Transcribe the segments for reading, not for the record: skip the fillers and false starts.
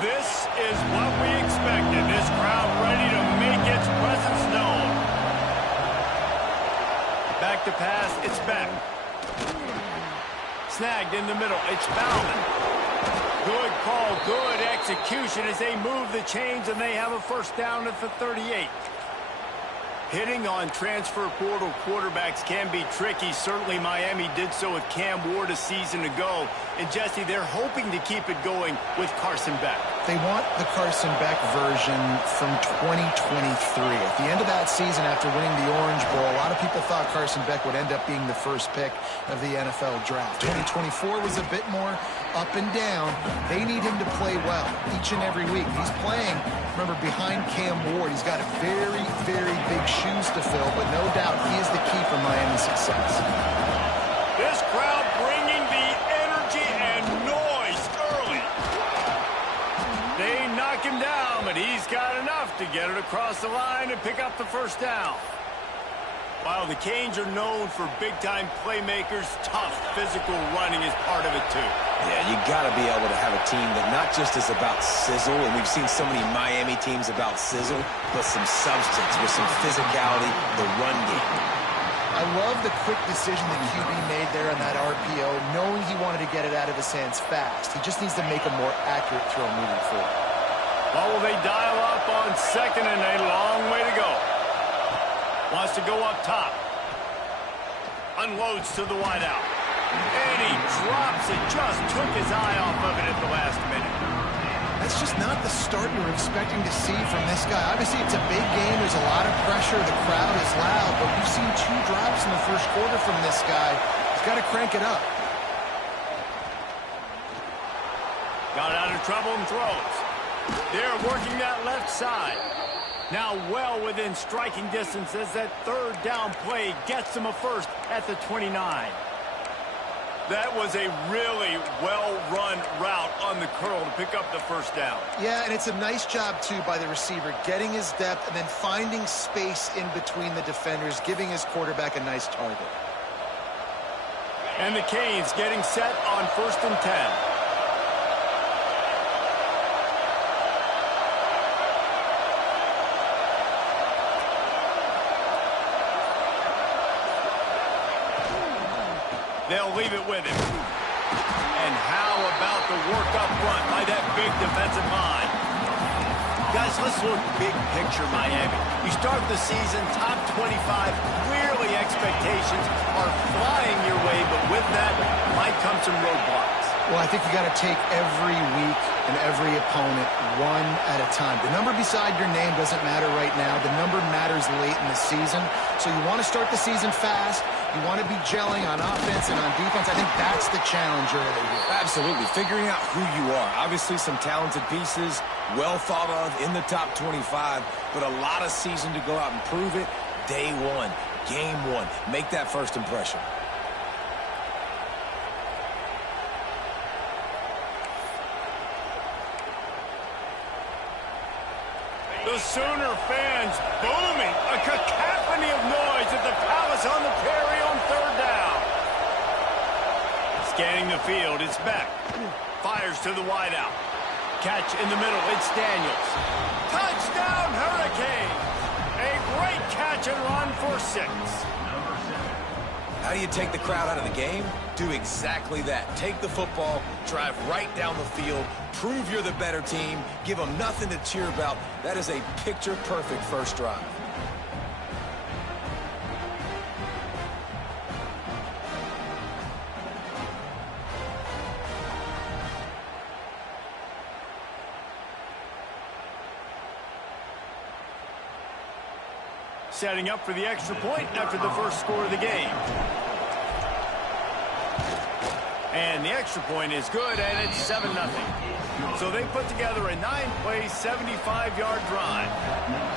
This is what we expected. This crowd ready to make its presence known. Back to pass, it's back. Snagged in the middle, it's Bauman. Good call, good execution as they move the chains and they have a first down at the 38. Hitting on transfer portal quarterbacks can be tricky. Certainly Miami did so with Cam Ward a season ago. And Jesse, they're hoping to keep it going with Carson Beck. They want the Carson Beck version from 2023. At the end of that season, after winning the Orange Bowl, a lot of people thought Carson Beck would end up being the first pick of the NFL draft. 2024 was a bit more up and down. They need him to play well each and every week. He's playing, remember, behind Cam Ward. He's got very, very big shoes to fill, but no doubt he is the key for Miami's success. This crowd bringing the energy and noise early. They knock him down, but he's got enough to get it across the line and pick up the first down. While the Canes are known for big-time playmakers, tough physical running is part of it too. Yeah, you got to be able to have a team that not just is about sizzle, and we've seen so many Miami teams about sizzle, but some substance with some physicality, the run game. I love the quick decision that QB made there on that RPO, knowing he wanted to get it out of his hands fast. He just needs to make a more accurate throw moving forward. Well, will they dial up on second and a long way to go? Wants to go up top. Unloads to the wideout. And he drops it. Just took his eye off of it at the last minute. That's just not the start you're expecting to see from this guy. Obviously, it's a big game. There's a lot of pressure. The crowd is loud. But we've seen 2 drops in the first quarter from this guy. He's got to crank it up. Got out of trouble and throws. They're working that left side. Now well within striking distance as that third down play gets them a first at the 29. That was a really well-run route on the curl to pick up the first down. Yeah, and it's a nice job, too, by the receiver, getting his depth and then finding space in between the defenders, giving his quarterback a nice target. And the Canes getting set on 1st and 10. They'll leave it with him. And how about the work up front by that big defensive line? Guys, let's look big picture Miami. You start the season top 25. Clearly expectations are flying your way, but with that might come some roadblocks. Well, I think you got to take every week and every opponent one at a time. The number beside your name doesn't matter right now. The number matters late in the season. So you want to start the season fast. You want to be gelling on offense and on defense. I think that's the challenge early here. Absolutely. Figuring out who you are. Obviously, some talented pieces, well thought of in the top 25, but a lot of season to go out and prove it. Day one, game one. Make that first impression. The Sooner fans booming. A cacophony of noise at the Palace on the Prairie on 3rd down. Scanning the field, it's Beck. Fires to the wideout. Catch in the middle, it's Daniels. Touchdown, Hurricanes! A great catch and run for 6. How do you take the crowd out of the game? Do exactly that. Take the football, drive right down the field, prove you're the better team, give them nothing to cheer about. That is a picture-perfect first drive. Setting up for the extra point after the first score of the game. And the extra point is good, and it's 7-0. So they put together a 9-play, 75-yard drive.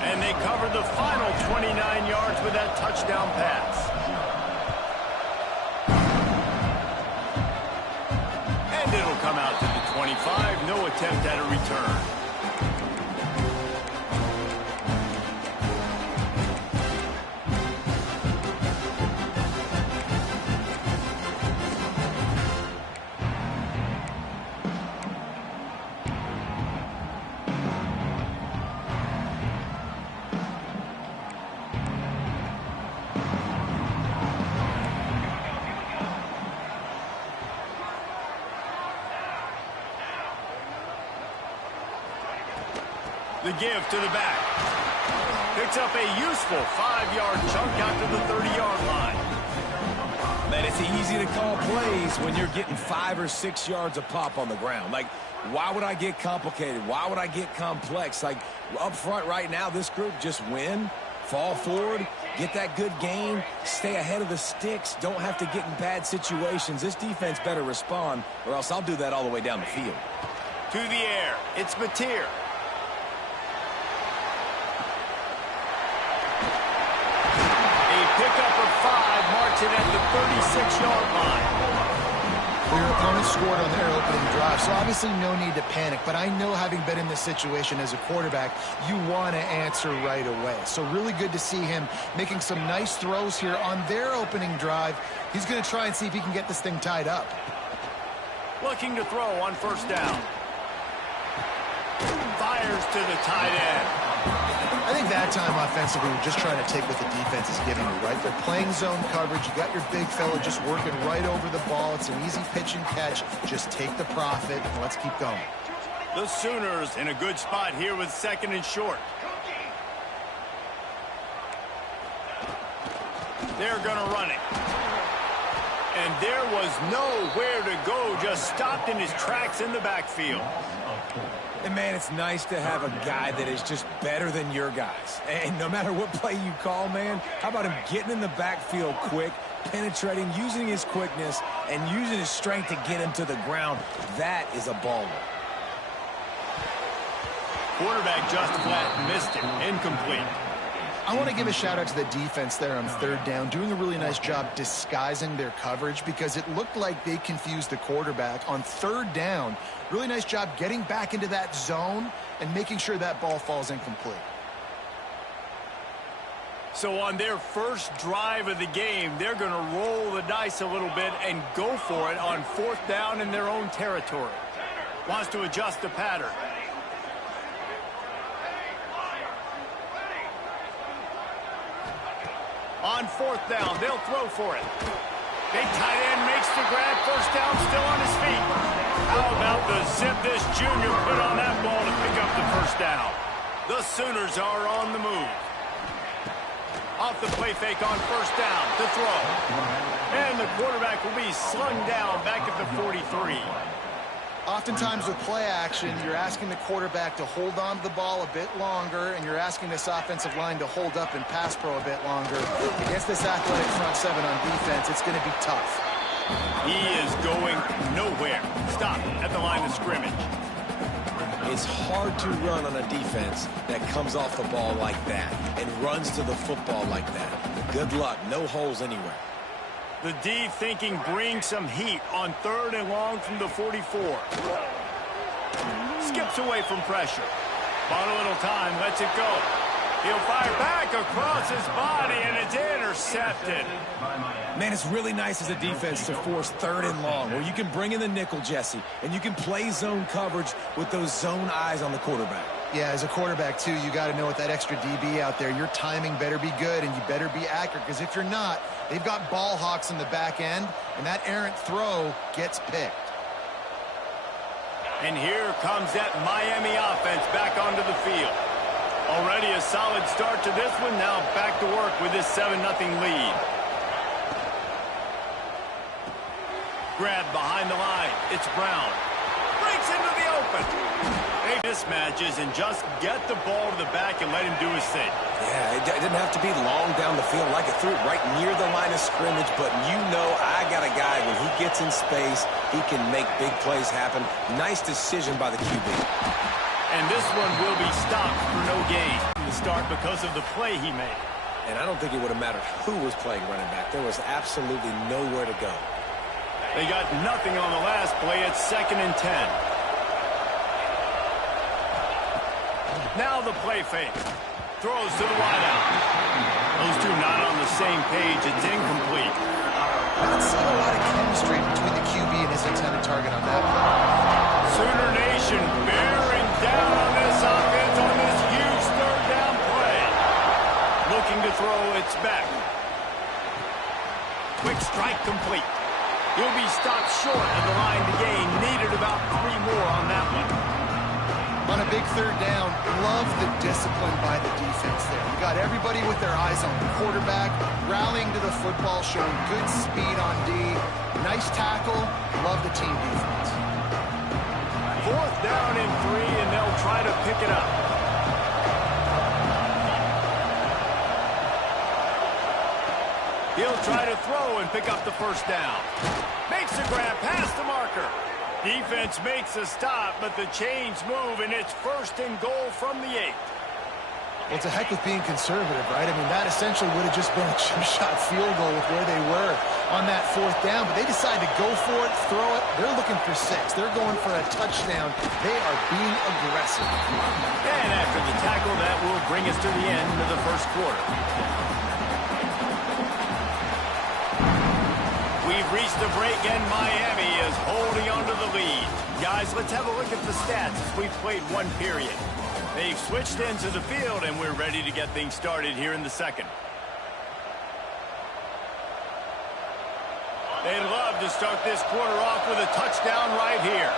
And they covered the final 29 yards with that touchdown pass. And it'll come out to the 25. No attempt at a return. The give to the back. Picks up a useful 5-yard chunk out to the 30-yard line. Man, it's easy to call plays when you're getting 5 or 6 yards a pop on the ground. Like, why would I get complicated? Why would I get complex? Like, up front right now, this group just win, fall forward, get that good gain, stay ahead of the sticks, don't have to get in bad situations. This defense better respond, or else I'll do that all the way down the field. To the air, it's Mateer. Pickup of 5, marching at the 36-yard line. Well, your opponent scored on their opening drive, so obviously no need to panic. But I know, having been in this situation as a quarterback, you want to answer right away. So really good to see him making some nice throws here on their opening drive. He's going to try and see if he can get this thing tied up. Looking to throw on first down. Fires to the tight end. I think that time offensively, we're just trying to take what the defense is giving you, right? They're playing zone coverage. You got your big fella just working right over the ball. It's an easy pitch and catch. Just take the profit and let's keep going. The Sooners in a good spot here with 2nd and short. They're going to run it. And there was nowhere to go. Just stopped in his tracks in the backfield. And, man, it's nice to have a guy that is just better than your guys. And no matter what play you call, man, how about him getting in the backfield quick, penetrating, using his quickness, and using his strength to get him to the ground. That is a baller. Quarterback just flat missed it. Incomplete. I want to give a shout-out to the defense there on 3rd down, doing a really nice job disguising their coverage because it looked like they confused the quarterback on 3rd down. Really nice job getting back into that zone and making sure that ball falls incomplete. So on their first drive of the game, they're going to roll the dice a little bit and go for it on 4th down in their own territory. Wants to adjust the pattern. On 4th down, they'll throw for it. Big tight end makes the grab. First down, still on his feet. How about the zip this junior put on that ball to pick up the first down? The Sooners are on the move. Off the play fake on first down to throw. And the quarterback will be slung down back at the 43. Oftentimes with play action, you're asking the quarterback to hold on to the ball a bit longer, and you're asking this offensive line to hold up and pass pro a bit longer. Against this athletic front 7 on defense, it's going to be tough. He is going nowhere. Stop at the line of scrimmage. It's hard to run on a defense that comes off the ball like that and runs to the football like that. Good luck. No holes anywhere. The D thinking bring some heat on 3rd and long from the 44. Skips away from pressure. Bought a little time, lets it go. He'll fire back across his body, and it's intercepted. Man, it's really nice as a defense to force 3rd and long, where you can bring in the nickel, Jesse, and you can play zone coverage with those zone eyes on the quarterback. Yeah, as a quarterback, too, you got to know with that extra DB out there, your timing better be good and you better be accurate, because if you're not, they've got ball hawks in the back end, and that errant throw gets picked. And here comes that Miami offense back onto the field. Already a solid start to this one, now back to work with this 7-0 lead. Grab behind the line, it's Brown. Breaks into the open. They mismatches and just get the ball to the back and let him do his thing. Yeah, it didn't have to be long down the field. Like it threw it right near the line of scrimmage, but you know I got a guy, when he gets in space, he can make big plays happen. Nice decision by the QB. And this one will be stopped for no gain to start because of the play he made. And I don't think it would have mattered who was playing running back. There was absolutely nowhere to go. They got nothing on the last play. It's 2nd and 10. Now the play fake. Throws to the wideout. Those two not on the same page. It's incomplete. Not seeing a lot of chemistry between the QB and his intended target on that play. Sooner Nation bearing down on this offense on this huge 3rd down play. Looking to throw, it's back. Quick strike complete. He'll be stopped short of the line to gain. Needed about 3 more on that one. On a big big third down. Love the discipline by the defense there. You got everybody with their eyes on the quarterback, rallying to the football, showing good speed on D. Nice tackle. Love the team defense. 4th down and 3, and they'll try to pick it up. He'll try to throw and pick up the first down. Makes a grab past the marker. Defense makes a stop, but the chains move, and it's 1st and goal from the 8. Well, it's a heck of being conservative, right? I mean, that essentially would have just been a chip-shot field goal with where they were on that 4th down, but they decided to go for it, throw it. They're looking for 6. They're going for a touchdown. They are being aggressive. And after the tackle, that will bring us to the end of the first quarter. We've reached the break, and Miami is holding on to the lead. Guys, let's have a look at the stats as we've played one period. They've switched into the field, and we're ready to get things started here in the second. They'd love to start this quarter off with a touchdown right here.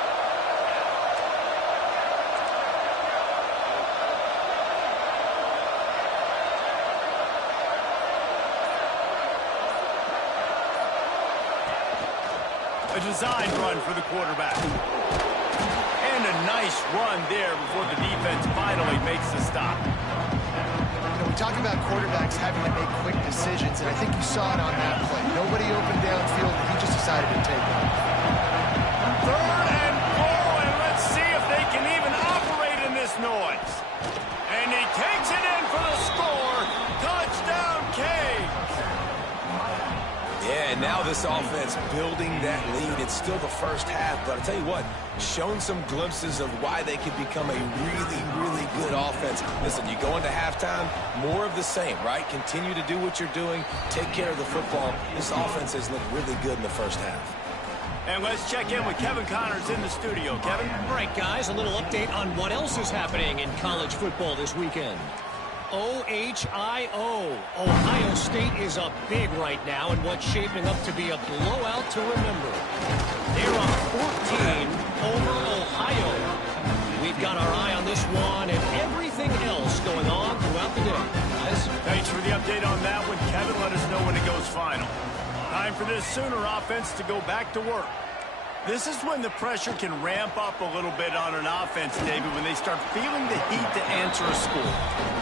A design run for the quarterback. And a nice run there before the defense finally makes the stop. You know, we talk about quarterbacks having to make quick decisions, and I think you saw it on that play. Nobody opened downfield, and he just decided to take it. 3rd and goal, and let's see if they can even operate in this noise. And he takes it in for the score. Touchdown, King. Yeah, and now this offense building that lead. It's still the first half, but I'll tell you what, shown some glimpses of why they could become a really, really good offense. Listen, you go into halftime, more of the same, right? Continue to do what you're doing, take care of the football. This offense has looked really good in the first half. And let's check in with Kevin Connors in the studio. Kevin? All right, guys, a little update on what else is happening in college football this weekend. OHIO. Ohio State is up big right now in what's shaping up to be a blowout to remember. They're up 14 over Ohio. We've got our eye on this one and everything else going on throughout the day. Guys? Thanks for the update on that one, Kevin. Let us know when it goes final. Time for this Sooner offense to go back to work. This is when the pressure can ramp up a little bit on an offense, David, when they start feeling the heat to answer a score.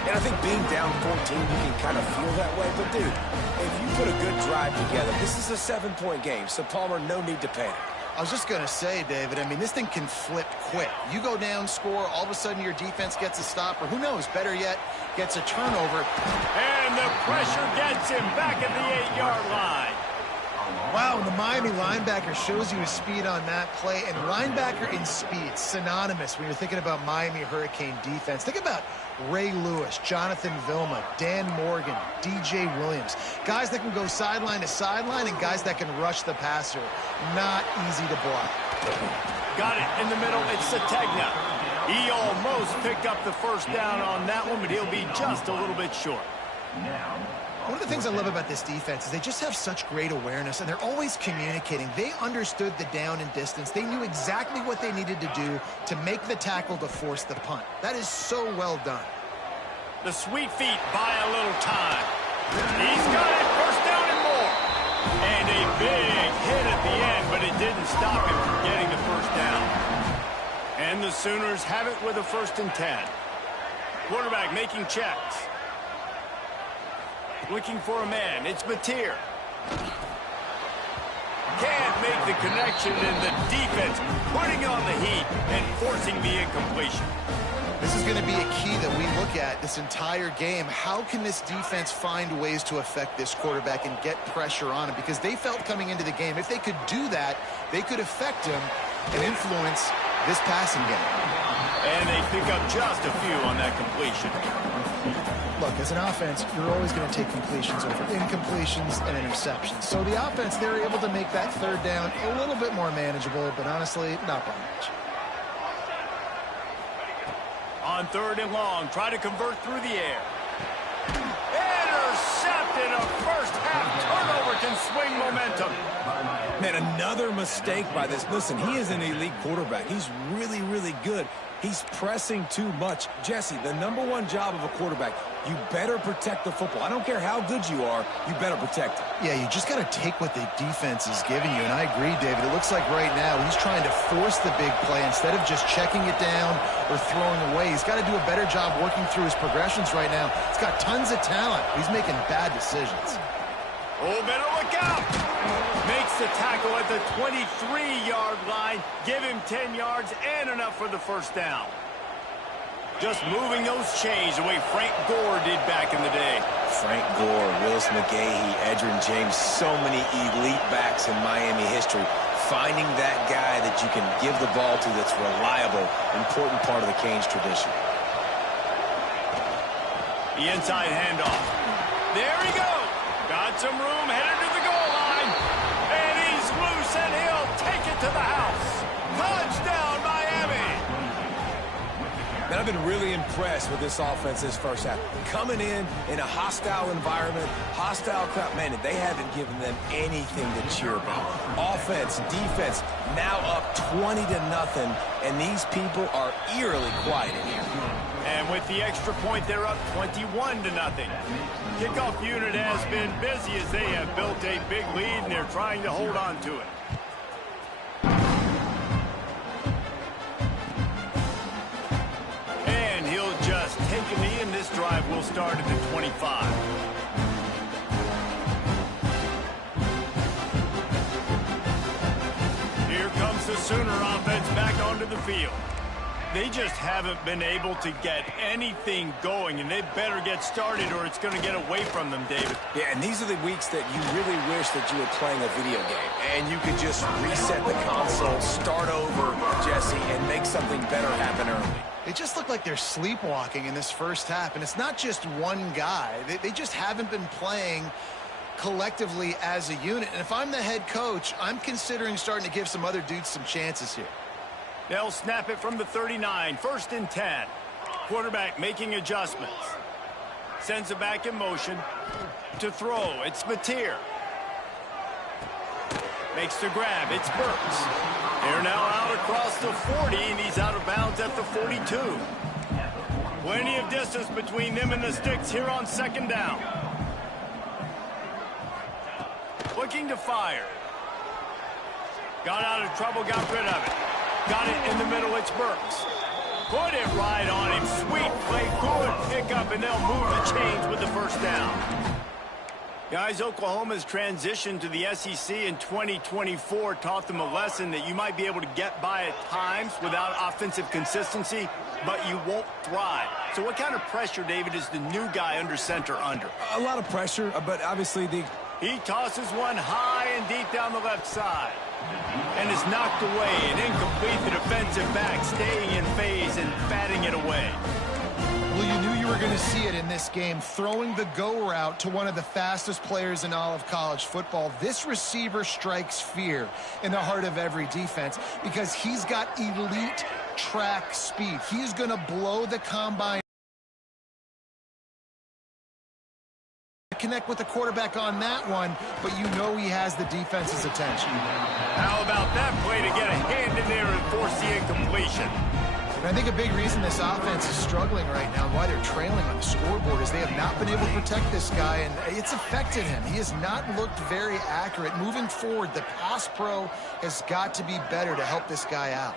And I think being down 14, you can kind of feel that way. But, dude, if you put a good drive together, this is a 7-point game, so, Palmer, no need to panic. I was just going to say, David, I mean, this thing can flip quick. You go down, score, all of a sudden your defense gets a stop, or who knows, better yet, gets a turnover. And the pressure gets him back at the 8-yard line. Wow, and the Miami linebacker shows you his speed on that play, and linebacker in speed, synonymous when you're thinking about Miami Hurricane defense. Think about Ray Lewis, Jonathan Vilma, Dan Morgan, DJ Williams. Guys that can go sideline to sideline and guys that can rush the passer. Not easy to block. Got it in the middle. It's Sategna. He almost picked up the first down on that one, but he'll be just a little bit short. One of the things I love about this defense is they just have such great awareness, and they're always communicating. They understood the down and distance. They knew exactly what they needed to do to make the tackle to force the punt. That is so well done. The sweet feet buy a little time. He's got it, first down and more. And a big hit at the end, but it didn't stop him from getting the first down. And the Sooners have it with a 1st and 10. Quarterback making checks. Looking for a man. It's Batir. Can't make the connection, and the defense putting on the heat and forcing the incompletion. This is going to be a key that we look at this entire game. How can this defense find ways to affect this quarterback and get pressure on him? Because they felt coming into the game, if they could do that, they could affect him and influence this passing game. And they pick up just a few on that completion. Look, as an offense, you're always going to take completions over incompletions and interceptions. So the offense, they're able to make that 3rd down a little bit more manageable, but honestly, not by much. On 3rd and long, try to convert through the air. Intercepted. A first half turnover can swing momentum. Man, another mistake by this. Listen, he is an elite quarterback. He's really, really good. He's pressing too much. Jesse, the #1 job of a quarterback, you better protect the football. I don't care how good you are, you better protect it. Yeah, you just got to take what the defense is giving you, and I agree, David. It looks like right now he's trying to force the big play instead of just checking it down or throwing away. He's got to do a better job working through his progressions right now. He's got tons of talent. He's making bad decisions. Oh, better look out. Makes the tackle at the 23-yard line. Give him 10 yards and enough for the first down. Just moving those chains the way Frank Gore did back in the day. Frank Gore, Willis McGahee, Edgerrin James, so many elite backs in Miami history. Finding that guy that you can give the ball to that's reliable, important part of the Canes tradition. The inside handoff. There he goes. Got some room, headed to the goal line. And he's loose, and he'll take it to the house. Touchdown, Miami. And I've been really impressed with this offense this first half. Coming in a hostile environment, hostile crowd. Man, they haven't given them anything to cheer about. Offense, defense, now up 20-0, and these people are eerily quiet in here. And with the extra point, they're up 21-0. Kickoff unit has been busy as they have built a big lead, and they're trying to hold on to it. And he'll just take a knee, and this drive will start at the 25. Here comes the Sooner offense back onto the field. They just haven't been able to get anything going, and they better get started or it's going to get away from them, David. Yeah, and these are the weeks that you really wish that you were playing a video game, and you could just reset the console, start over, Jesse, and make something better happen early. It just looked like they're sleepwalking in this first half, and it's not just one guy. They just haven't been playing collectively as a unit, and if I'm the head coach, I'm considering starting to give some other dudes some chances here. They'll snap it from the 39, 1st and 10. Quarterback making adjustments. Sends it back in motion to throw. It's Mateer. Makes the grab. It's Burks. They're now out across the 40, and he's out of bounds at the 42. Plenty of distance between them and the sticks here on 2nd down. Looking to fire. Got out of trouble, got rid of it. Got it in the middle, it's Burks. Put it right on him. Sweet play, good pickup, and they'll move the chains with the first down. Guys, Oklahoma's transition to the SEC in 2024 taught them a lesson that you might be able to get by at times without offensive consistency, but you won't thrive. So what kind of pressure, David, is the new guy under center under? A lot of pressure, but obviously He tosses one high and deep down the left side. And is knocked away and incomplete. The defensive back staying in phase and batting it away. Well, you knew you were going to see it in this game, throwing the go route to one of the fastest players in all of college football. This receiver strikes fear in the heart of every defense because he's got elite track speed. He's going to blow the combine. Connect with the quarterback on that one, but you know he has the defense's attention. How about that play to get a hand in there and force the incompletion? And I think a big reason this offense is struggling right now and why they're trailing on the scoreboard is they have not been able to protect this guy, and it's affected him. He has not looked very accurate. Moving forward, the pass pro has got to be better to help this guy out.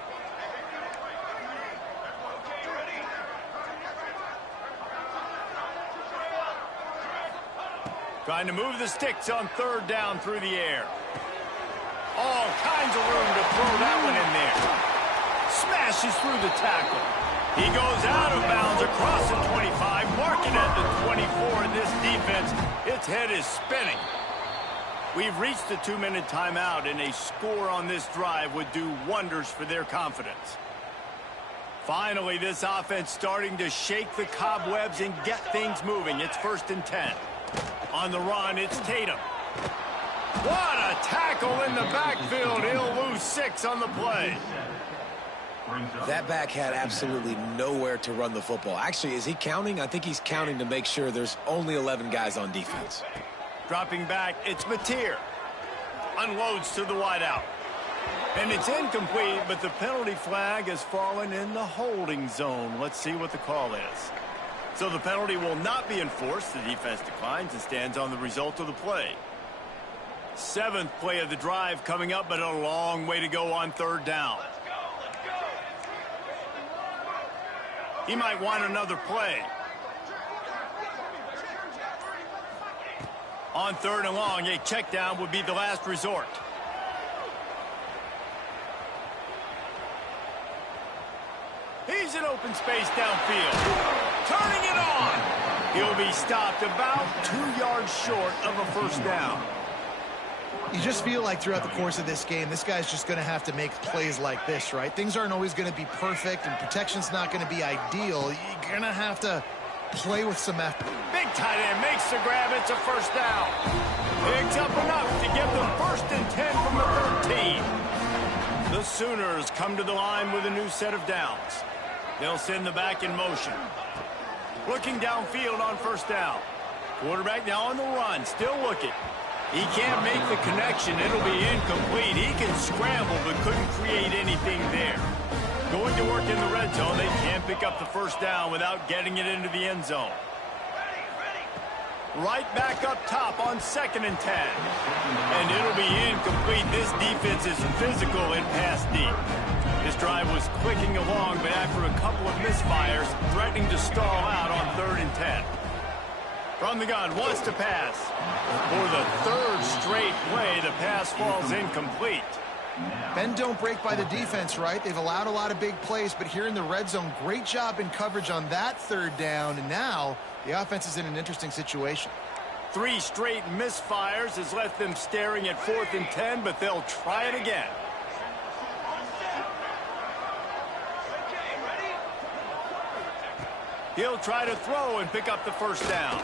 Trying to move the sticks on 3rd down through the air. All kinds of room to throw that one in there. Smashes through the tackle. He goes out of bounds across the 25, marking at the 24 in this defense. Its head is spinning. We've reached the 2-minute timeout, and a score on this drive would do wonders for their confidence. Finally, this offense starting to shake the cobwebs and get things moving. It's 1st and 10. On the run, it's Tatum. What a tackle in the backfield. He'll lose 6 on the play. That back had absolutely nowhere to run the football. Actually, is he counting? I think he's counting to make sure there's only 11 guys on defense. Dropping back, it's Mateer. Unloads to the wideout. And it's incomplete, but the penalty flag has fallen in the holding zone. Let's see what the call is. So the penalty will not be enforced. The defense declines and stands on the result of the play. 7th play of the drive coming up, but a long way to go on 3rd down. He might want another play. On 3rd and long, a check down would be the last resort. He's in open space downfield. Turning it on. He'll be stopped about 2 yards short of a 1st down. You just feel like throughout the course of this game, this guy's just going to have to make plays like this, right? Things aren't always going to be perfect, and protection's not going to be ideal. You're going to have to play with some effort. Big tight end makes the grab. It's a 1st down. Picks up enough to give them 1st and 10 from the 13. The Sooners come to the line with a new set of downs. They'll send the back in motion. Looking downfield on 1st down. Quarterback now on the run, still looking. He can't make the connection. It'll be incomplete. He can scramble, but couldn't create anything there. Going to work in the red zone. They can't pick up the 1st down without getting it into the end zone. Right back up top on 2nd and 10. And it'll be incomplete. This defense is physical and pass deep. This drive was clicking along, but after a couple of misfires, threatening to stall out on 3rd and 10. From the gun, wants to pass. For the 3rd straight play, the pass falls incomplete. Bend don't break by the defense, right? They've allowed a lot of big plays, but here in the red zone, great job in coverage on that 3rd down, and now the offense is in an interesting situation. 3 straight misfires has left them staring at 4th and 10, but they'll try it again. He'll try to throw and pick up the 1st down.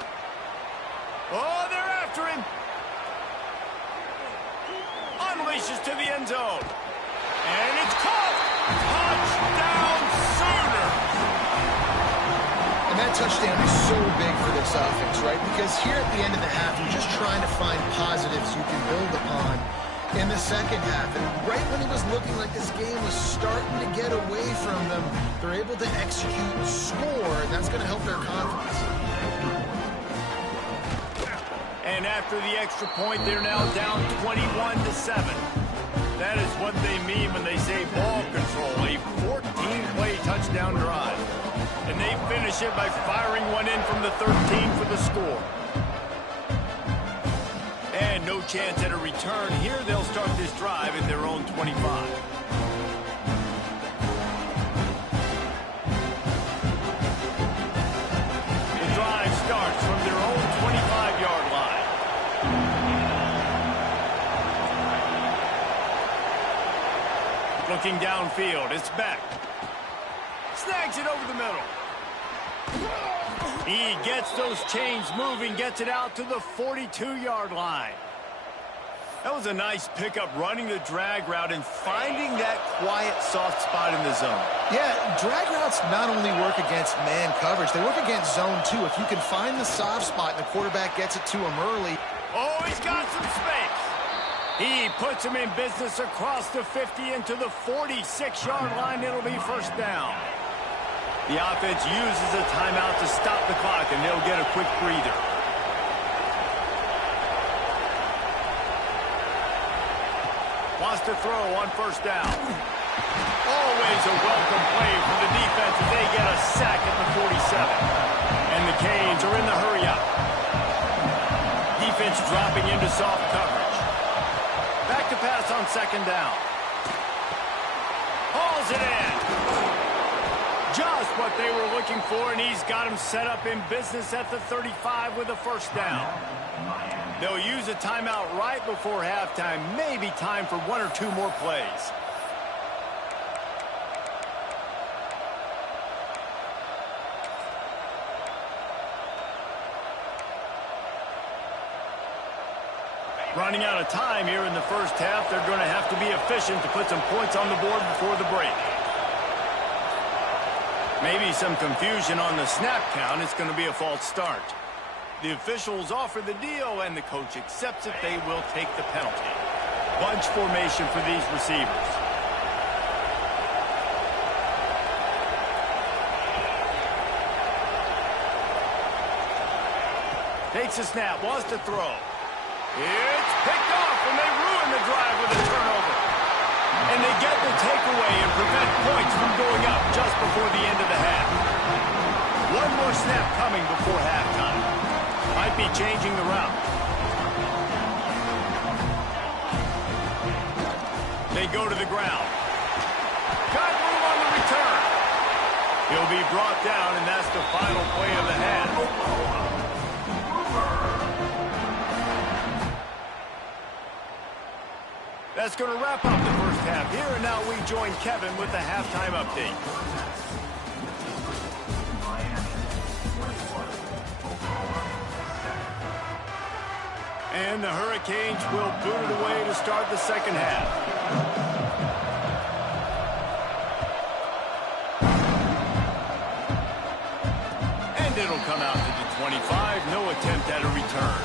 Oh, they're after him. Unleashes to the end zone. And it's caught. Touchdown, Sooners. And that touchdown is so big for this offense, right? Because here at the end of the half, you're just trying to find positives you can build upon in the 2nd half. And right when it was looking like this game was starting to get away from them, they're able to execute, score, and that's going to help their confidence. And after the extra point, they're now down 21-7. That is what they mean when they say ball control, a 14-play touchdown drive. And they finish it by firing one in from the 13 for the score. And no chance at a return. Here they'll start this drive at their own 25. The drive starts from their own 25-yard line. Looking downfield, it's back. Snags it over the middle. He gets those chains moving, gets it out to the 42-yard line. That was a nice pickup, running the drag route and finding that quiet, soft spot in the zone. Yeah, drag routes not only work against man coverage, they work against zone too. If you can find the soft spot and the quarterback gets it to him early. Oh, he's got some space. He puts him in business across the 50 into the 46-yard line. It'll be 1st down. The offense uses a timeout to stop the clock, and they'll get a quick breather. Wants to throw on 1st down. Always a welcome play from the defense as they get a sack at the 47. And the Canes are in the hurry-up. Defense dropping into soft coverage. Back to pass on 2nd down. Hauls it in. Just what they were looking for, and he's got him set up in business at the 35 with a 1st down. They'll use a timeout right before halftime. Maybe time for 1 or 2 more plays. Running out of time here in the 1st half. They're going to have to be efficient to put some points on the board before the break. Maybe some confusion on the snap count. It's going to be a false start. The officials offer the deal, and the coach accepts it. They will take the penalty. bunch formation for these receivers. Takes a snap, wants to throw. It's picked off, and they ruin the drive with a turnover. And they get the takeaway and prevent points from going up just before the end of the half. One more snap coming before halftime. Might be changing the route. They go to the ground. Got room on the return. He'll be brought down, and that's the final play of the half. That's going to wrap up the first half here, and now we join Kevin with the halftime update. And the Hurricanes will boot it away to start the second half. And it'll come out to the 25. No attempt at a return.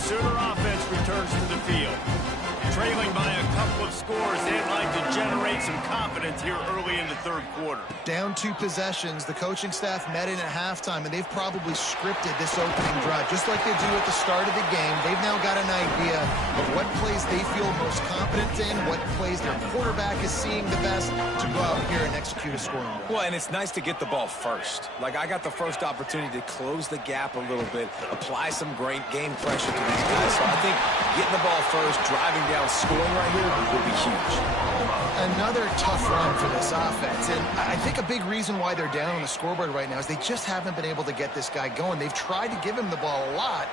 Sooner offense returns to the field. Trailing by a couple of scores, they'd like to generate some confidence here early in the third quarter. Down 2 possessions, the coaching staff met in at halftime, and they've probably scripted this opening drive. Just like they do at the start of the game, they've now got an idea of what plays they feel most confident in, what plays their quarterback is seeing the best to go out here and execute a scoring drive. Well, and it's nice to get the ball first. Like, I got the first opportunity to close the gap a little bit, apply some great game pressure to these guys. So I think getting the ball first, driving down, scoring right here will be huge. Another tough run for this offense, and I think a big reason why they're down on the scoreboard right now is they just haven't been able to get this guy going. They've tried to give him the ball a lot.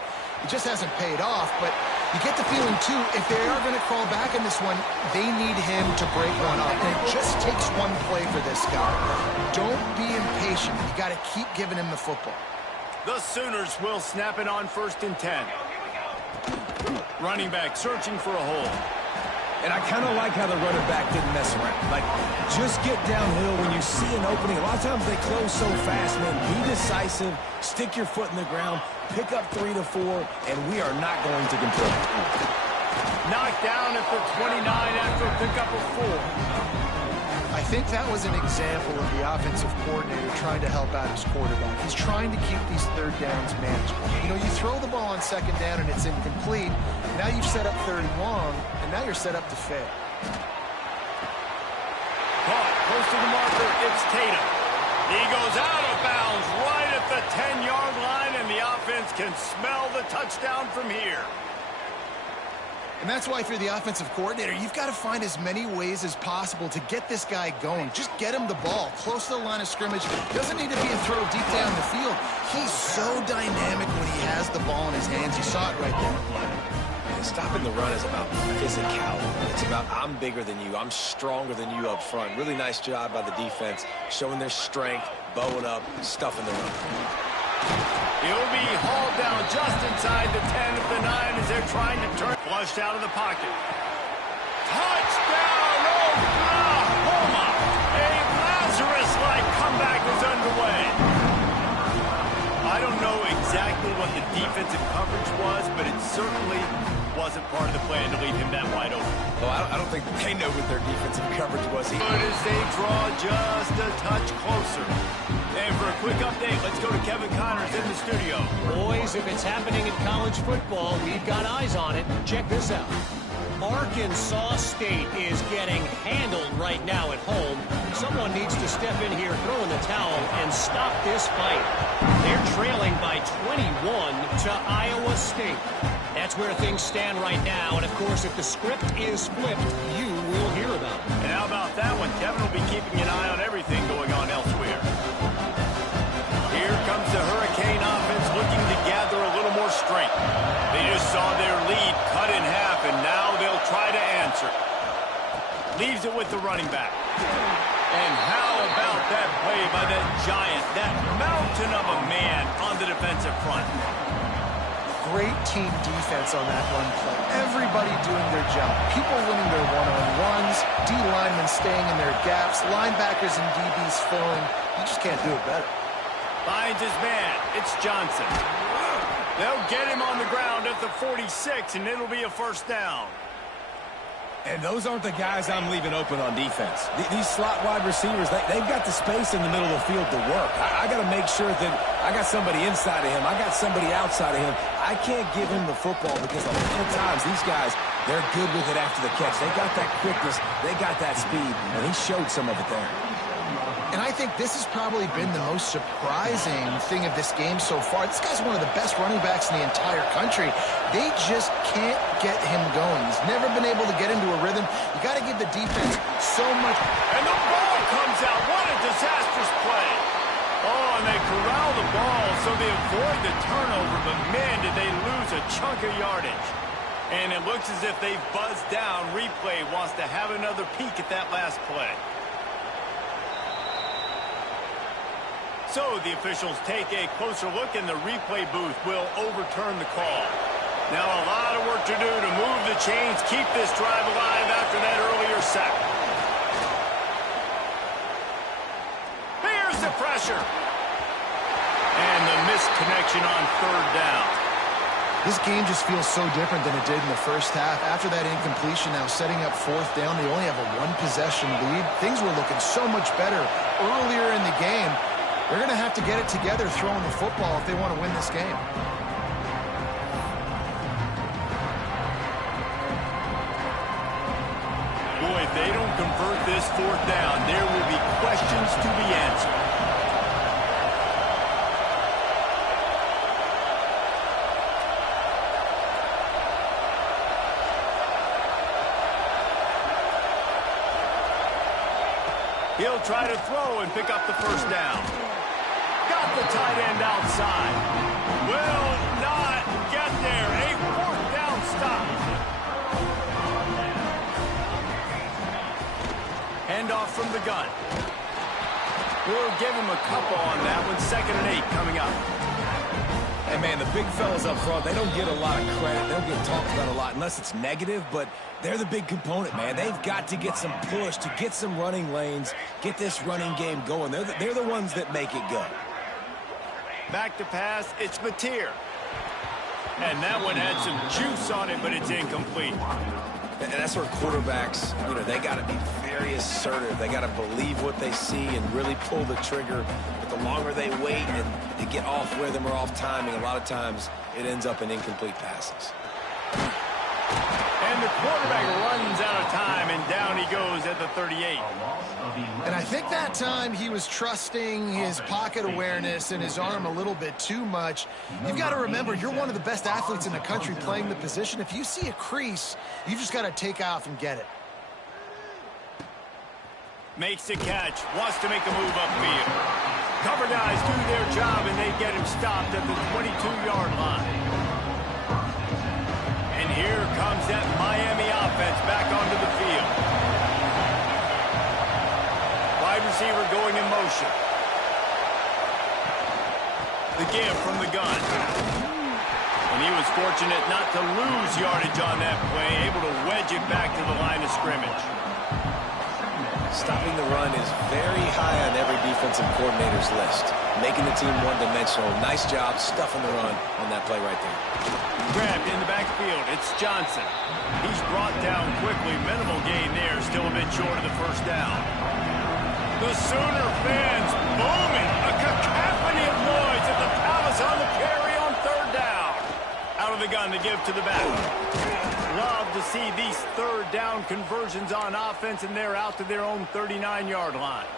It just hasn't paid off, but you get the feeling, too, if they are going to crawl back in this one, they need him to break one up, and it just takes one play for this guy. Don't be impatient. You got to keep giving him the football. The Sooners will snap it on 1st and 10. Running back searching for a hole. And I kind of like how the running back didn't mess around. Like, just get downhill when you see an opening. A lot of times they close so fast, man. Be decisive, stick your foot in the ground, pick up 3 to 4, and we are not going to control it. Knocked down at the 29 after a pickup of 4. I think that was an example of the offensive coordinator trying to help out his quarterback. He's trying to keep these third downs manageable. You know, you throw the ball on 2nd down and it's incomplete. Now you've set up 3rd and long, and now you're set up to fail. Caught close to the marker. It's Tatum. He goes out of bounds right at the 10-yard line, and the offense can smell the touchdown from here. And that's why, if you're the offensive coordinator, you've got to find as many ways as possible to get this guy going. Just get him the ball close to the line of scrimmage. Doesn't need to be a throw deep down the field. He's so dynamic when he has the ball in his hands. You saw it right there. Stopping the run is about physicality. It's about I'm bigger than you. I'm stronger than you up front. Really nice job by the defense, showing their strength, bowing up, stuffing the run. He'll be hauled down just inside the 10 of the 9 as they're trying to turn. Flushed out of the pocket. Touchdown, Oklahoma! A Lazarus-like comeback is underway. I don't know exactly what the defensive coverage was, but it certainly wasn't part of the plan to leave him that wide open. Well, I don't think they know what their defensive coverage was either. Good as they draw just a touch closer. And for a quick update, let's go to Kevin Connors in the studio. Boys, if it's happening in college football, we've got eyes on it. Check this out. Arkansas State is getting handled right now at home. Someone needs to step in here, throw in the towel, and stop this fight. They're trailing by 21 to Iowa State. That's where things stand right now. And, of course, if the script is flipped, you will hear about it. And how about that one? Kevin will be keeping an eye on everything going on elsewhere. Here comes the Hurricane offense looking to gather a little more strength. They just saw their lead cut in half, and now they'll try to answer. Leaves it with the running back. And how about that play by that giant, that mountain of a man on the defensive front? Great team defense on that run play. Everybody doing their job. People winning their one-on-ones, D linemen staying in their gaps, linebackers and DBs filling. You just can't do it better. Finds his man. It's Johnson. They'll get him on the ground at the 46, and it'll be a first down. And those aren't the guys I'm leaving open on defense. These slot wide receivers, they've got the space in the middle of the field to work. I got to make sure that I got somebody inside of him. I got somebody outside of him. I can't give him the football because a lot of times these guys, they're good with it after the catch. They got that quickness. They got that speed, and he showed some of it there. And I think this has probably been the most surprising thing of this game so far. This guy's one of the best running backs in the entire country. They just can't get him going. He's never been able to get into a rhythm. You got to give the defense so much. And the ball comes out. What a disastrous play. Oh, and they corral the ball so they avoid the turnover. But, man, did they lose a chunk of yardage. And it looks as if they've buzzed down. Replay wants to have another peek at that last play. So the officials take a closer look, and the replay booth will overturn the call. Now a lot of work to do to move the chains, keep this drive alive after that earlier sack. Here's the pressure. And the missed connection on third down. This game just feels so different than it did in the first half. After that incompletion, now setting up fourth down, they only have a one-possession lead. Things were looking so much better earlier in the game. They're going to have to get it together throwing the football if they want to win this game. Boy, if they don't convert this fourth down, there will be questions to be answered. He'll try to throw and pick up the first down. Got the tight end outside. Will not get there. A fourth down stop. Handoff from the gun. We'll give him a couple on that one. 2nd and 8 coming up. And, man, the big fellas up front, they don't get a lot of credit. They don't get talked about a lot unless it's negative, but they're the big component, man. They've got to get some push, to get some running lanes, get this running game going. They're the ones that make it go. Back to pass, it's Mateer. And that one had some juice on it, but it's incomplete. And that's where quarterbacks, they got to be very assertive. They got to believe what they see and really pull the trigger. But the longer they wait and they get off rhythm or off timing, a lot of times it ends up in incomplete passes. And the quarterback runs out of time, and down he goes at the 38. And I think that time he was trusting his pocket awareness and his arm a little bit too much. You've got to remember, you're one of the best athletes in the country playing the position. If you see a crease, you just got to take off and get it. Makes the catch, wants to make a move upfield. Cover guys do their job, and they get him stopped at the 22-yard line. And here comes that Miami offense back onto the field. Wide receiver going in motion. The give from the gun. And he was fortunate not to lose yardage on that play, able to wedge it back to the line of scrimmage. Stopping the run is very high on every defensive coordinator's list. Making the team one-dimensional. Nice job stuffing the run on that play right there. Grabbed in the backfield. It's Johnson. He's brought down quickly. Minimal gain there. Still a bit short of the first down. The Sooner fans booming. A cacophony of noise at the Palace on the carry on third down. Out of the gun to give to the back. Love to see these third down conversions on offense, and they're out to their own 39-yard line.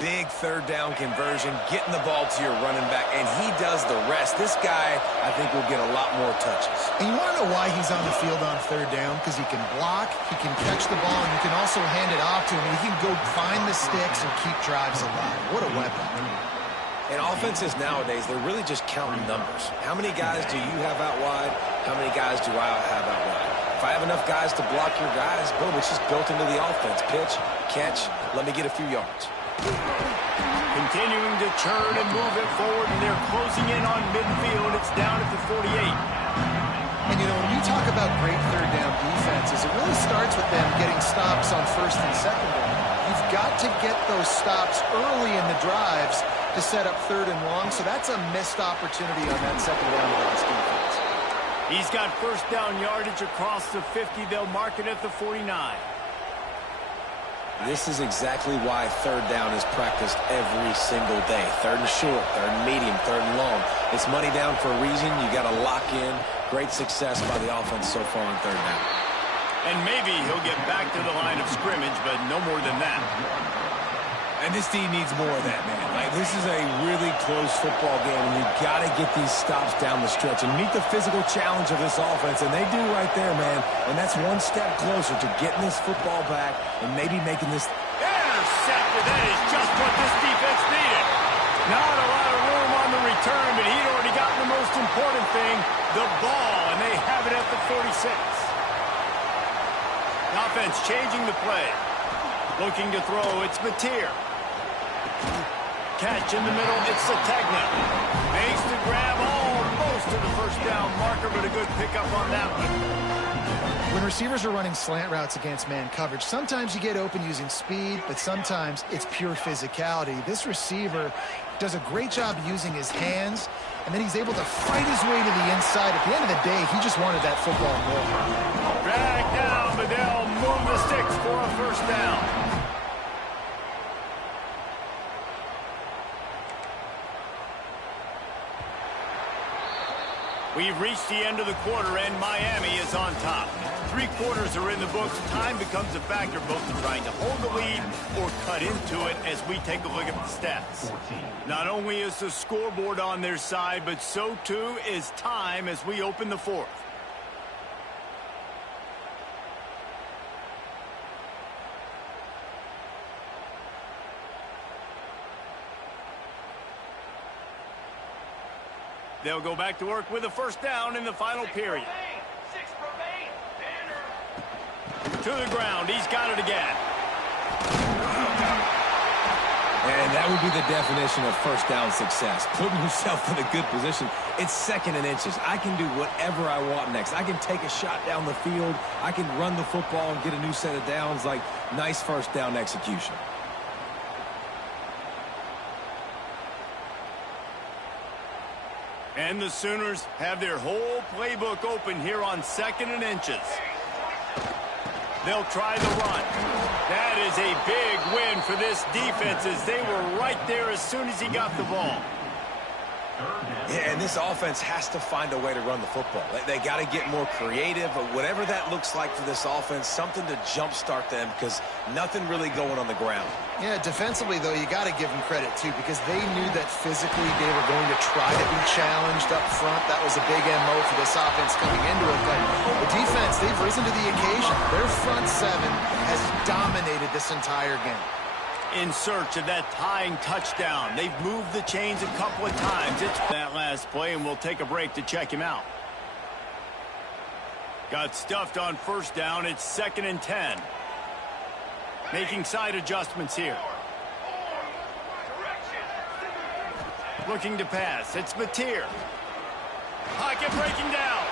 Big third down conversion, getting the ball to your running back, and he does the rest. This guy, I think, will get a lot more touches. And you want to know why he's on the field on third down? Because he can block, he can catch the ball, and you can also hand it off to him, and he can go find the sticks and keep drives alive. What a weapon. And offenses nowadays, they're really just counting numbers. How many guys do you have out wide? How many guys do I have out wide? If I have enough guys to block your guys, boom, it's just built into the offense. Pitch, catch, let me get a few yards. Continuing to churn and move it forward, and they're closing in on midfield. It's down at the 48. And, when you talk about great third down defenses, it really starts with them getting stops on first and second down. You've got to get those stops early in the drives to set up 3rd and long, so that's a missed opportunity on that 2nd down by this defense. He's got 1st down yardage across the 50. They'll mark it at the 49. This is exactly why 3rd down is practiced every single day. 3rd and short, 3rd and medium, 3rd and long. It's money down for a reason. You got to lock in. Great success by the offense so far on 3rd down. And maybe he'll get back to the line of scrimmage, but no more than that. And this team needs more of that, man. Like, this is a really close football game, and you've got to get these stops down the stretch and meet the physical challenge of this offense, and they do right there, man. And that's one step closer to getting this football back and maybe making this. Intercepted. That is just what this defense needed. Not a lot of room on the return, but he'd already gotten the most important thing, the ball, and they have it at the 46. Offense changing the play. Looking to throw, it's Mateer. Catch in the middle, it's Sategna. Makes the grab almost to the 1st down marker, but a good pickup on that one. When receivers are running slant routes against man coverage, sometimes you get open using speed, but sometimes it's pure physicality. This receiver does a great job using his hands, and then he's able to fight his way to the inside. At the end of the day, he just wanted that football more. Drag down, but they'll move the sticks for a 1st down. We've reached the end of the quarter, and Miami is on top. 3 quarters are in the books. Time becomes a factor, both in trying to hold the lead or cut into it as we take a look at the stats. Not only is the scoreboard on their side, but so too is time as we open the 4th. They'll go back to work with a 1st down in the final period. To the ground. He's got it again. And that would be the definition of 1st down success. Putting yourself in a good position. It's 2nd and inches. I can do whatever I want next. I can take a shot down the field. I can run the football and get a new set of downs. Like, nice 1st down execution. And the Sooners have their whole playbook open here on 2nd and inches. They'll try the run. That is a big win for this defense as they were right there as soon as he got the ball. Yeah, and this offense has to find a way to run the football. They got to get more creative, but whatever that looks like for this offense, something to jumpstart them because nothing really going on the ground. Yeah, defensively, though, you got to give them credit, too, because they knew that physically they were going to try to be challenged up front. That was a big MO for this offense coming into it. But the defense, they've risen to the occasion. Their front 7 has dominated this entire game. In search of that tying touchdown. They've moved the chains a couple of times. It's that last play, and we'll take a break to check him out. Got stuffed on 1st down. It's 2nd and 10. Making side adjustments here. Looking to pass. It's Mateer. Pocket breaking down.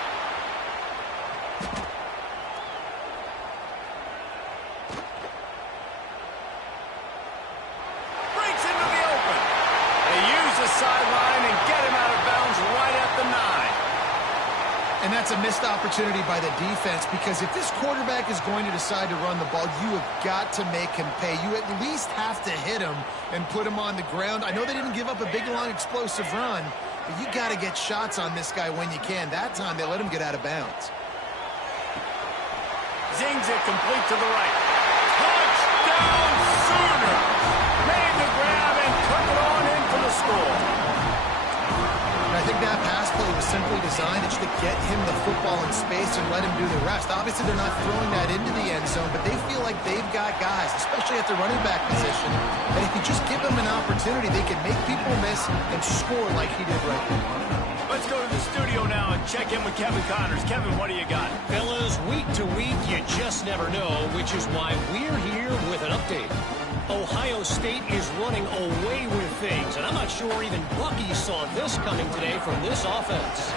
Sideline and get him out of bounds right at the 9. And that's a missed opportunity by the defense because if this quarterback is going to decide to run the ball, you have got to make him pay. You at least have to hit him and put him on the ground. I know they didn't give up a big, long, explosive run, but you got to get shots on this guy when you can. That time, they let him get out of bounds. Zings it complete to the right. Touchdown, Sooners! Made the grab and took it on in for the score. And I think that pass play was simply designed just to get him the football in space and let him do the rest. Obviously, they're not throwing that into the end zone, but they feel like they've got guys, especially at the running back position, that if you just give them an opportunity, they can make people miss and score like he did right now. Let's go to the studio now and check in with Kevin Connors. Kevin, what do you got? Fellas, week to week, you just never know, which is why we're here with an update. Ohio State is running away with things, and I'm not sure even Bucky saw this coming today from this offense.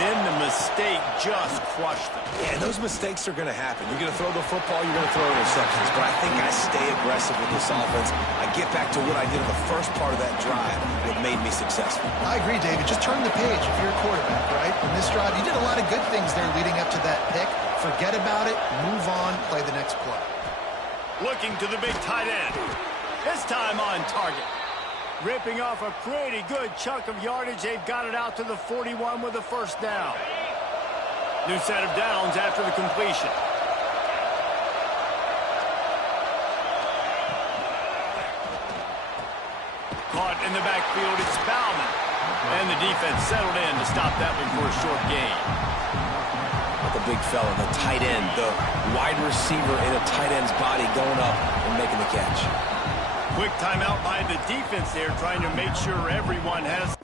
Then the mistake just crushed them. Yeah, and those mistakes are going to happen. You're going to throw the football, you're going to throw interceptions. But I think I stay aggressive with this offense. I get back to what I did in the first part of that drive that made me successful. I agree, David. Just turn the page if you're a quarterback, right? In this drive, you did a lot of good things there leading up to that pick. Forget about it, move on, play the next play. Looking to the big tight end. This time on target. Ripping off a pretty good chunk of yardage. They've got it out to the 41 with a first down. New set of downs after the completion. Caught in the backfield, it's Bauman. And the defense settled in to stop that one for a short gain. The big fella, the tight end, the wide receiver in a tight end's body going up and making the catch. Quick timeout by the defense there, trying to make sure everyone has...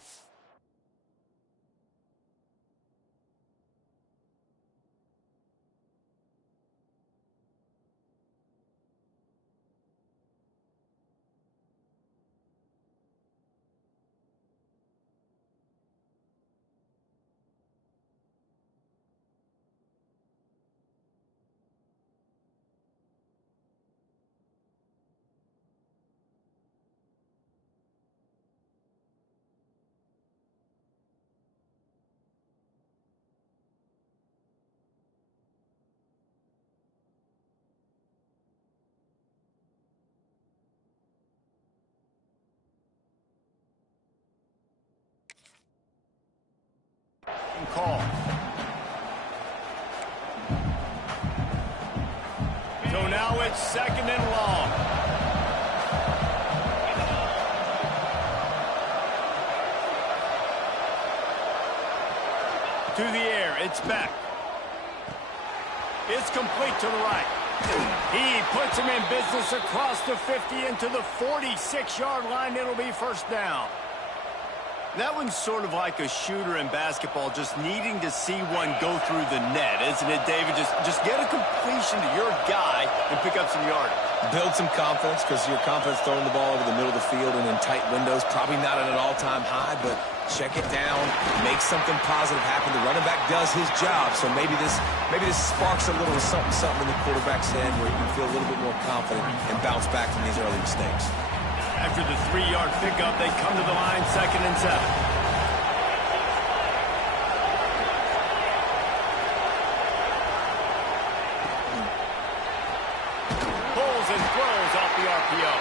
call. So now it's second and long. To the air, it's back. It's complete to the right. He puts him in business across the 50 into the 46-yard line. It'll be first down. That one's sort of like a shooter in basketball, just needing to see one go through the net, isn't it, David? Just get a completion to your guy and pick up some yardage. Build some confidence, because your confidence throwing the ball over the middle of the field and in tight windows, probably not at an all-time high, but check it down, make something positive happen. The running back does his job, so maybe this sparks a little something in the quarterback's head where you can feel a little bit more confident and bounce back from these early mistakes. After the 3-yard pickup, they come to the line, 2nd and 7. Pulls and throws off the RPO.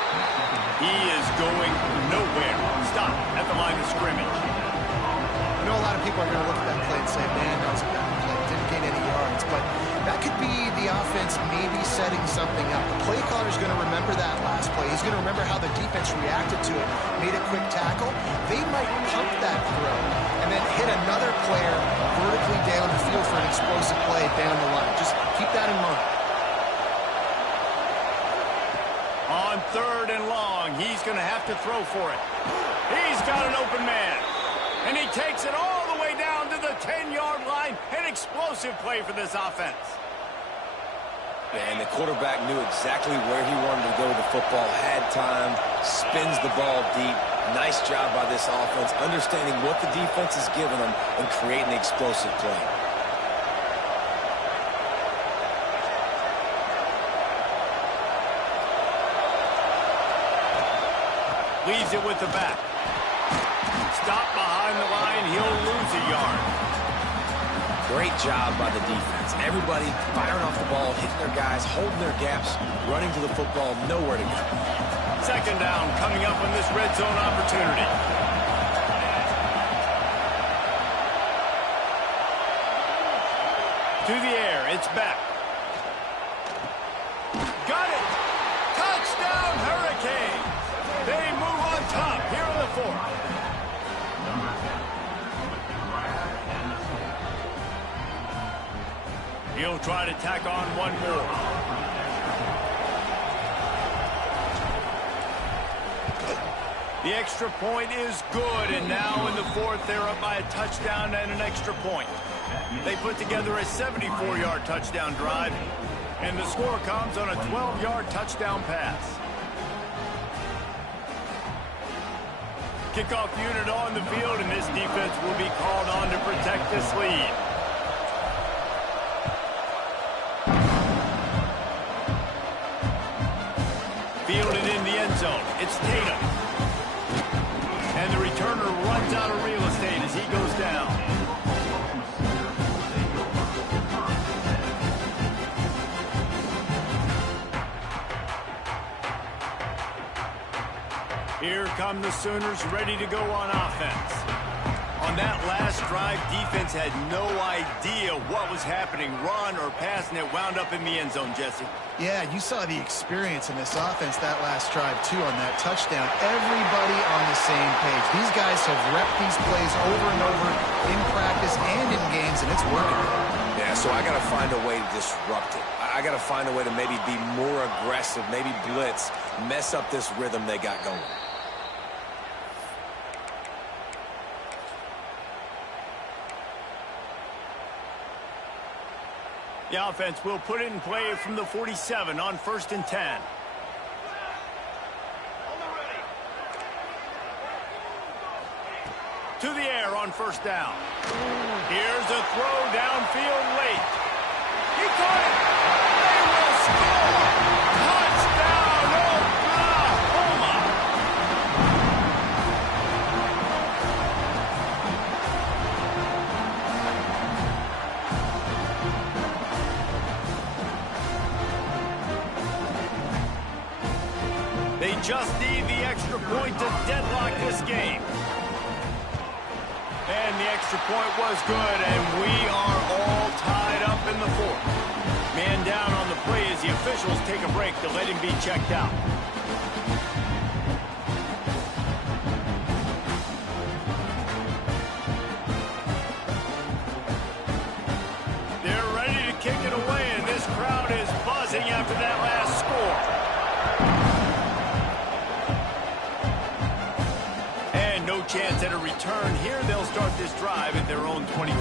He is going nowhere. Stop at the line of scrimmage. I know a lot of people are going to look at that play and say, man, that was a bad play. Didn't gain any yards, but that could be the offense maybe setting something up. The play caller is going to remember that last play. He's going to remember how the defense reacted to it, made a quick tackle. They might pump that throw and then hit another player vertically down the field for an explosive play down the line. Just keep that in mind. On 3rd and long, he's going to have to throw for it. He's got an open man. And he takes it all the way down to the 10-yard line. An explosive play for this offense. And the quarterback knew exactly where he wanted to go with the football, had time, spins the ball deep. Nice job by this offense, understanding what the defense is giving them and creating the explosive play. Leaves it with the back. Stop behind the line. He'll lose a yard. Great job by the defense. Everybody firing off the ball, hitting their guys, holding their gaps, running to the football, nowhere to go. 2nd down coming up on this red zone opportunity. To the air, it's back. Got it! Touchdown, Hurricanes! They move on top here in the 4th. He'll try to tack on one more. The extra point is good, and now in the 4th, they're up by a touchdown and an extra point. They put together a 74-yard touchdown drive, and the score comes on a 12-yard touchdown pass. Kickoff unit on the field, and this defense will be called on to protect this lead. Fielded in the end zone. It's Tatum. And the returner runs out of real estate as he goes down. Here come the Sooners ready to go on offense. On that last drive, defense had no idea what was happening. Run or pass, and it wound up in the end zone, Jesse. Yeah, you saw the experience in this offense that last drive, too, on that touchdown. Everybody on the same page. These guys have repped these plays over and over in practice and in games, and it's working. Yeah, so I got to find a way to disrupt it. I got to find a way to maybe be more aggressive, maybe blitz, mess up this rhythm they got going. The offense will put it in play from the 47 on 1st and 10. To the air on 1st down. Here's a throw downfield late. He caught it. They will score. Touchdown, Oklahoma. They just need the extra point to deadlock this game. And the extra point was good, and we are all tied up in the 4th. Man down on the play as the officials take a break to let him be checked out. They're ready to kick it away, and this crowd is buzzing after that last score. Chance at a return here. They'll start this drive at their own 25.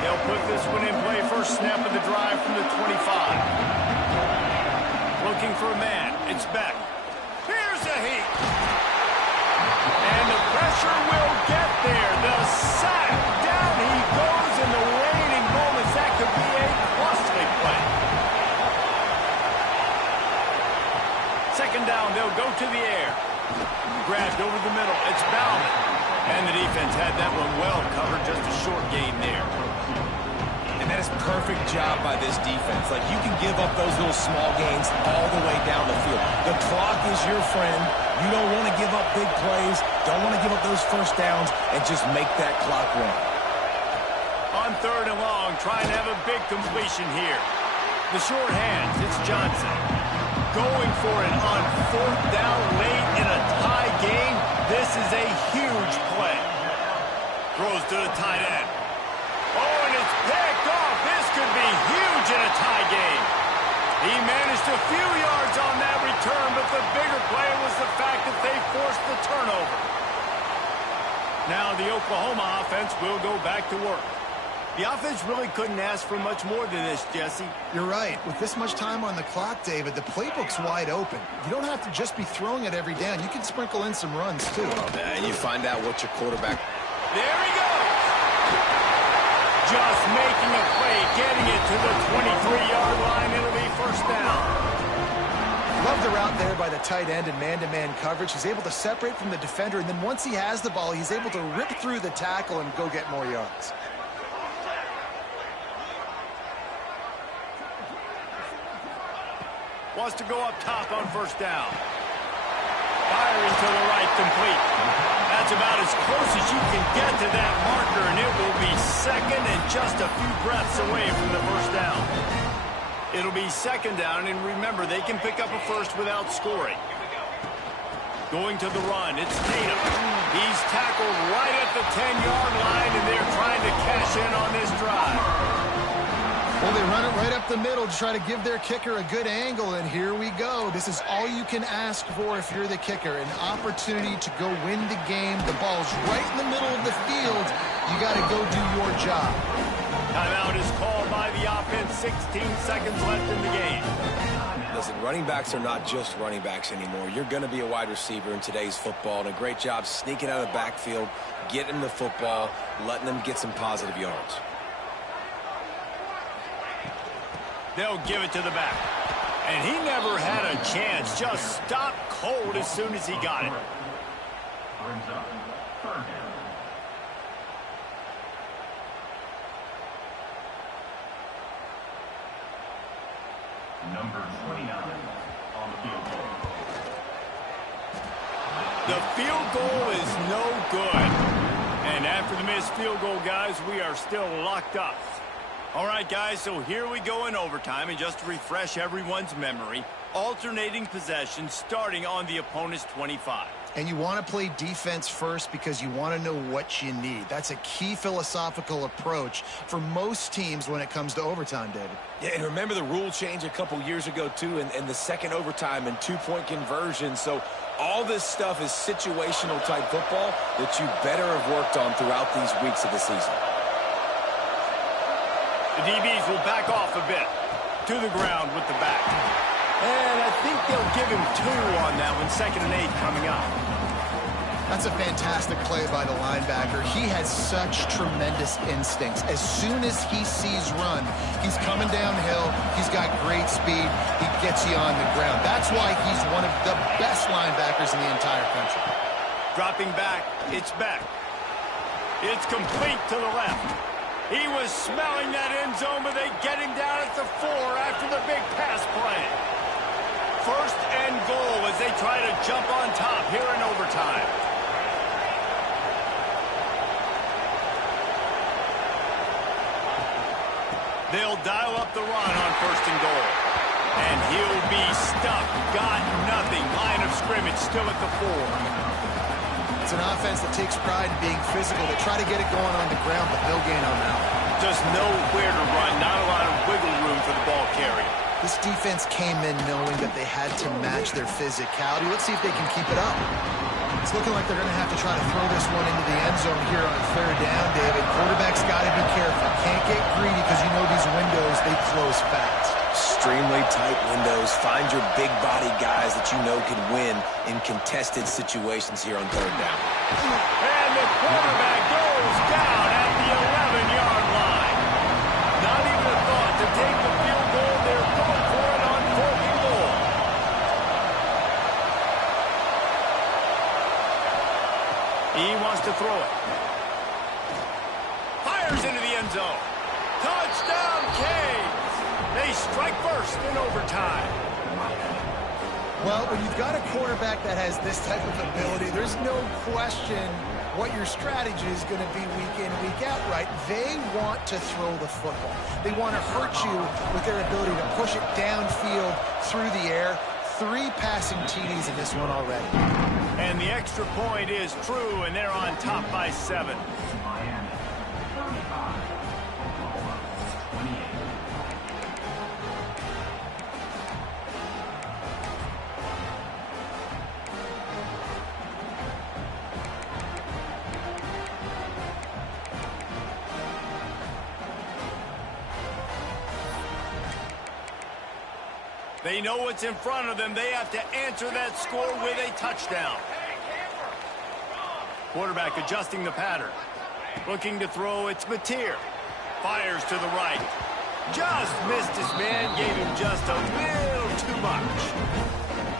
They'll put this one in play. First snap of the drive from the 25. Looking for a man. It's Beck. Here's a heat. And the pressure will get there. The sack. Down he goes in the waning moments. That could be a costly play. Second down. They'll go to the air. Grabbed over the middle. It's Bauman. And the defense had that one well covered. Just a short gain there. And that is a perfect job by this defense. Like, you can give up those little small gains all the way down the field. The clock is your friend. You don't want to give up big plays. Don't want to give up those first downs and just make that clock run. On 3rd and long, trying to have a big completion here. The short hands, it's Johnson. Going for it on 4th down late in a tie game. This is a huge play. Throws to the tight end. Oh, and it's picked off. This could be huge in a tie game. He managed a few yards on that return, but the bigger play was the fact that they forced the turnover. Now the Oklahoma offense will go back to work. The offense really couldn't ask for much more than this, Jesse. You're right. With this much time on the clock, David, the playbook's wide open. You don't have to just be throwing it every down. You can sprinkle in some runs, too. And you find out what your quarterback... There he goes! Just making a play, getting it to the 23-yard line. It'll be 1st down. Love the route there by the tight end in man-to-man coverage. He's able to separate from the defender, and then once he has the ball, he's able to rip through the tackle and go get more yards. Wants to go up top on 1st down. Firing to the right, complete. That's about as close as you can get to that marker, and it will be 2nd and just a few breaths away from the 1st down. It'll be 2nd down, and remember, they can pick up a first without scoring. Going to the run, it's Tatum. He's tackled right at the 10-yard line, and they're trying to cash in on this drive. Well, they run it right up the middle to try to give their kicker a good angle, and here we go. This is all you can ask for if you're the kicker, an opportunity to go win the game. The ball's right in the middle of the field. You got to go do your job. Timeout is called by the offense. 16 seconds left in the game. Listen, running backs are not just running backs anymore. You're going to be a wide receiver in today's football, and a great job sneaking out of the backfield, getting the football, letting them get some positive yards. They'll give it to the back. And he never had a chance. Just stopped cold as soon as he got it. Brings up third down. Number 29 on the field goal. The field goal is no good. And after the missed field goal, guys, we are still locked up. All right, guys, so here we go in overtime. And just to refresh everyone's memory, alternating possession starting on the opponent's 25. And you want to play defense first because you want to know what you need. That's a key philosophical approach for most teams when it comes to overtime, David. Yeah, and remember the rule change a couple years ago, too, and the second overtime and two-point conversion. So all this stuff is situational type football that you better have worked on throughout these weeks of the season. The DBs will back off a bit to the ground with the back. And I think they'll give him 2 on that one. 2nd and 8 coming up. That's a fantastic play by the linebacker. He has such tremendous instincts. As soon as he sees run, he's coming downhill. He's got great speed. He gets you on the ground. That's why he's one of the best linebackers in the entire country. Dropping back, it's back. It's complete to the left. He was smelling that end zone, but they get him down at the 4 after the big pass play. 1st and goal as they try to jump on top here in overtime. They'll dial up the run on 1st and goal. And he'll be stuck. Got nothing. Line of scrimmage still at the 4. It's an offense that takes pride in being physical. They try to get it going on the ground, but no gain on that one. Just nowhere to run. Not a lot of wiggle room for the ball carrier. This defense came in knowing that they had to match their physicality. Let's see if they can keep it up. It's looking like they're going to have to try to throw this one into the end zone here on 3rd down, David. Quarterback's got to be careful. Can't get greedy because you know these windows, they close fast. Extremely tight windows. Find your big body guys that you know can win in contested situations here on 3rd down. And the quarterback goes down at the 11-yard line. Not even a thought to take the field goal. They're going for it on 4th and goal. He wants to throw it. Fires into the end zone. Touchdown, Canes. They strike first in overtime. Well, when you've got a quarterback that has this type of ability, there's no question what your strategy is going to be week in, week out, right? They want to throw the football. They want to hurt you with their ability to push it downfield through the air. 3 passing TDs in this one already. And the extra point is true, and they're on top by 7. Miami, 35. Oklahoma, 28. They know what's in front of them. They have to answer that score with a touchdown. Quarterback adjusting the pattern. Looking to throw, it's Mateer. Fires to the right. Just missed his man, gave him just a little too much.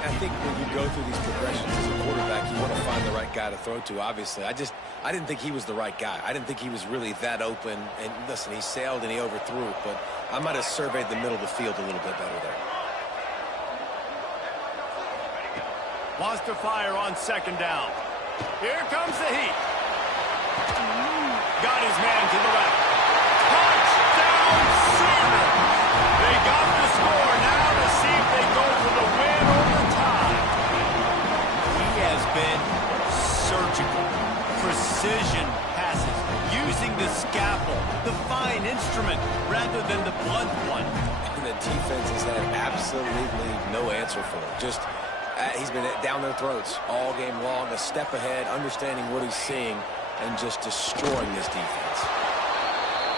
I think when you go through these progressions as a quarterback, you want to find the right guy to throw to, obviously. I didn't think he was the right guy. I didn't think he was really that open. And listen, he sailed and he overthrew it, but I might have surveyed the middle of the field a little bit better there. Wants to fire on 2nd down. Here comes the heat. Got his man to the left. Touchdown, Sooners! They got the score now to see if they go for the win or the tie. He has been surgical. Precision passes. using the scalpel, the fine instrument, rather than the blunt one. And the defense has had absolutely no answer for him. Just, he's been down their throats all game long, a step ahead, understanding what he's seeing, and just destroying this defense.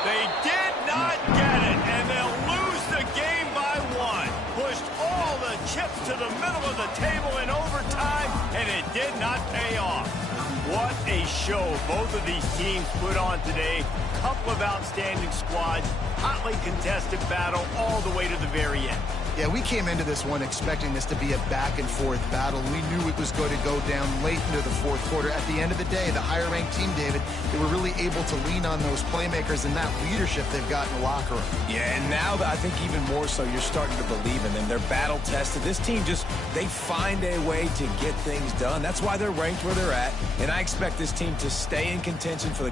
They did not get it, and they'll lose the game by 1. Pushed all the chips to the middle of the table in overtime, and it did not pay off. What a show both of these teams put on today. Couple of outstanding squads, hotly contested battle all the way to the very end. Yeah, we came into this one expecting this to be a back-and-forth battle. We knew it was going to go down late into the fourth quarter. At the end of the day, the higher-ranked team, David, they were really able to lean on those playmakers and that leadership they've got in the locker room. Yeah, and now I think even more so, you're starting to believe in them. They're battle-tested. This team just, they find a way to get things done. That's why they're ranked where they're at, and I expect this team to stay in contention for the